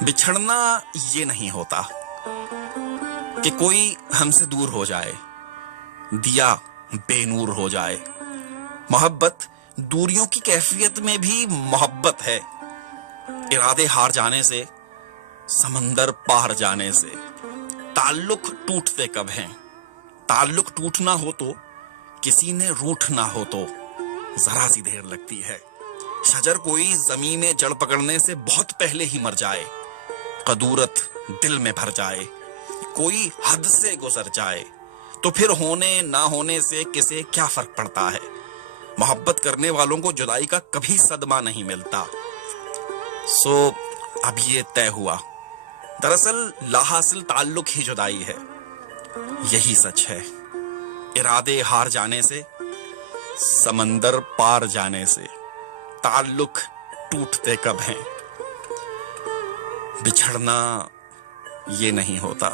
بچھڑنا یہ نہیں ہوتا کہ کوئی ہم سے دور ہو جائے، دیا بے نور ہو جائے۔ محبت دوریوں کی کیفیت میں بھی محبت ہے، ارادے ہار جانے سے، سمندر پار جانے سے۔ تعلق ٹوٹتے کب ہیں؟ تعلق ٹوٹنا ہو تو، کسی نے روٹنا ہو تو ذرا سی دیر لگتی ہے۔ شجر کوئی زمین میں جڑ پکڑنے سے بہت پہلے ہی مر جائے، قدورت دل میں بھر جائے، کوئی حد سے گزر جائے، تو پھر ہونے نہ ہونے سے کسے کیا فرق پڑتا ہے؟ محبت کرنے والوں کو جدائی کا کبھی صدمہ نہیں ملتا۔ سو اب یہ طے ہوا، دراصل لا حاصل تعلق ہی جدائی ہے۔ یہی سچ ہے، ارادے ہار جانے سے، سمندر پار جانے سے۔ تعلق ٹوٹتے کب ہیں؟ بچھڑنا یہ نہیں ہوتا۔